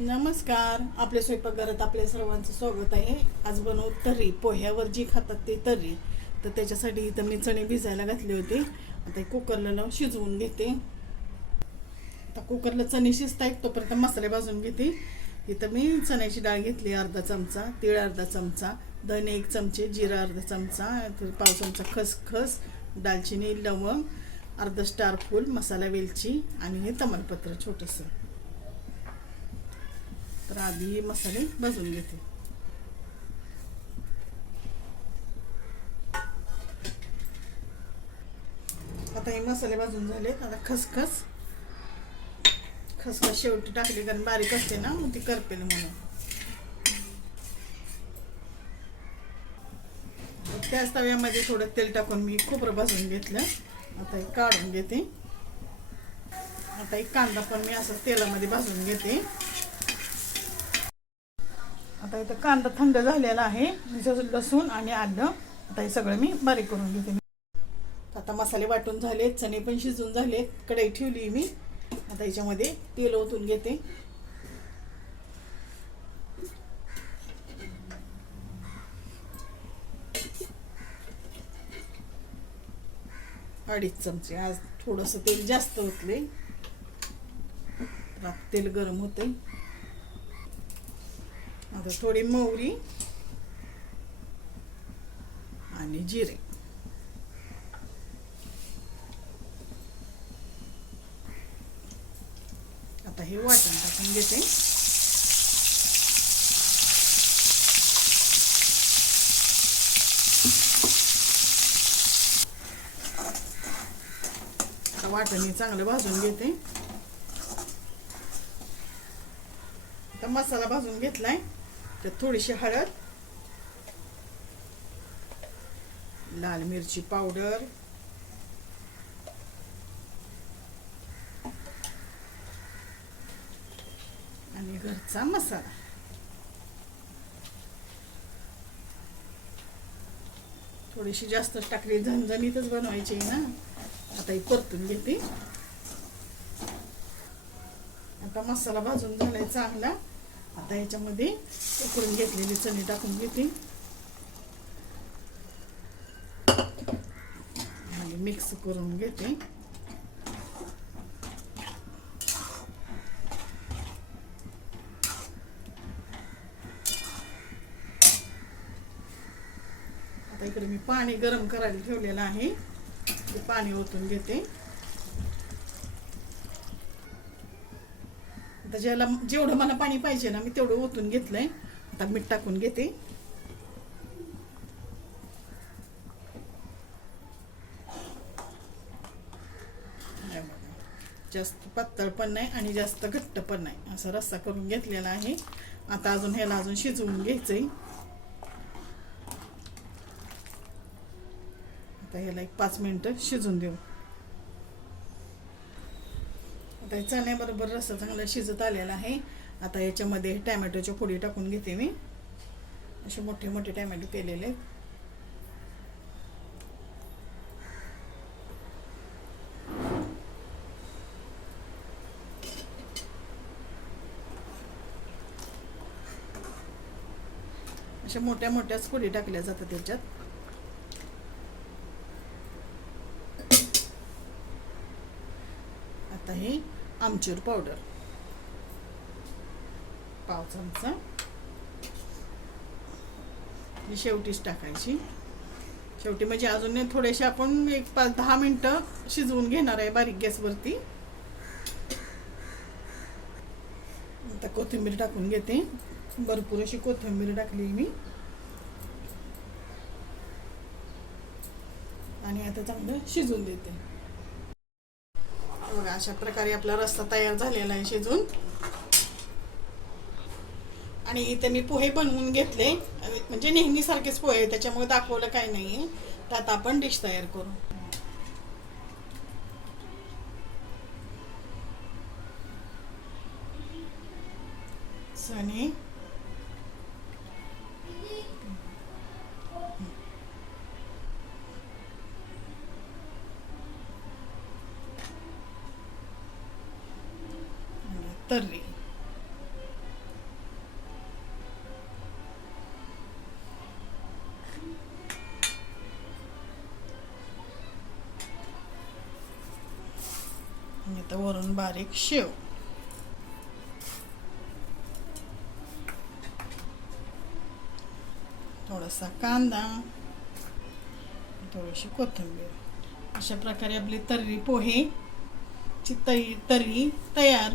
नमस्कार. आपल्या स्वयंपाकघरात आपल्या सर्वांचं स्वागत आहे. आज बनवू तर्री. पोह्यावर जी खातात ते तर्री. तर त्याच्यासाठी इथं मी चणे भिजायला घातले होते. आता कुकरला लावून शिजवून घेते. आता कुकरला चणे शिजतायत तोपर्यंत मसाले भाजून घेते. इथं मी चण्याची डाळ घेतली अर्धा चमचा तीळ अर्धा चमचा धने एक चमचे जिरा अर्धा चमचा पाव चमचा खसखस दालचिनी लवंग अर्धा स्टार फूल मसाला वेलची आणि हे तमालपत्र छोटंसं. तर आधी मसाले भाजून घेते. आता हे मसाले भाजून झालेत. आता खसखस. खसखस शेवटी टाकली कारण बारीक असते ना मग ती करपेल म्हणून. त्याच तव्यामध्ये थोडं तेल टाकून मी खोबरं भाजून घेतलं. आता हे काढून घेते. आता एक कांदा पण मी असं तेलामध्ये भाजून घेते. आता इथं कांदा थंड झालेला आहे. लसूण आणि आलं. आता हे सगळं मी बारीक करून घेते. आता मसाले वाटून झाले चणे पण शिजून झाले. कढई ठेवली मी. आता याच्यामध्ये तेल ओतून घेते. अडीच चमचे. आज थोडंसं तेल जास्त ओतले. तेल गरम होते आता थोडी मोहरी आणि जिरे. आता हे वाटण टाकून घेते. वाटण हे चांगलं भाजून घेते. आता मसाला भाजून घेतलाय. त्यात थोडीशी हळद लाल मिरची पावडर आणि घरचा मसाला. थोडीशी जास्त टाकली झणझणीतच बनवायची आहे ना. आता ही परतून घेते. आता मसाला भाजून झालाय चांगला. आता याच्यामध्ये उकळून घेतलेली चणे टाकून घेते. आणि मिक्स करून घेते. आता इकडे मी पाणी गरम करायला ठेवलेलं आहे. ते पाणी ओतून घेते. आता ज्याला जेवढं मला पाणी पाहिजे ना मी तेवढं ओतून घेतलंय. आता मीठ टाकून घेते. जास्त पातळ पण नाही आणि जास्त घट्ट पण नाही. असा रस्सा करून घेतलेला आहे. आता अजून ह्याला अजून शिजवून घ्यायचंय. आता ह्याला एक पाच मिनिटं शिजून देऊ. आता चण्याबरोबर रस्सा चांगला शिजत आलेला आहे. आता याच्यामध्ये टॅमॅटोच्या फोडी टाकून घेते मी. असे मोठे मोठे टॅमॅटो केलेले अशा मोठ्या मोठ्याच फोडी टाकल्या जातात त्याच्यात. आता हे आमचूर पावडर पाव चमचा. ही शेवटीच टाकायची. शेवटी म्हणजे अजून थोडेसे आपण एक पाच दहा मिनटं शिजवून घेणार आहे बारीक गॅसवरती आता कोथिंबीर टाकून घेते. भरपूर अशी कोथिंबीर टाकली मी. आणि आता चांगलं शिजून देते. बघा अशा प्रकारे आपला रस्ता तयार झालेला आहे शिजून. आणि इथे मी पोहे बनवून घेतले. म्हणजे नेहमीसारखेच पोहे त्याच्यामुळे दाखवलं काही नाही तर आता आपण डिश तयार करू. सनी? उतरली आता वरून बारीक शेव. थोडासा कांदा. थोडीशी कोथिंबीर. अशा प्रकारे आपली तर्री पोहे ची तरी तयार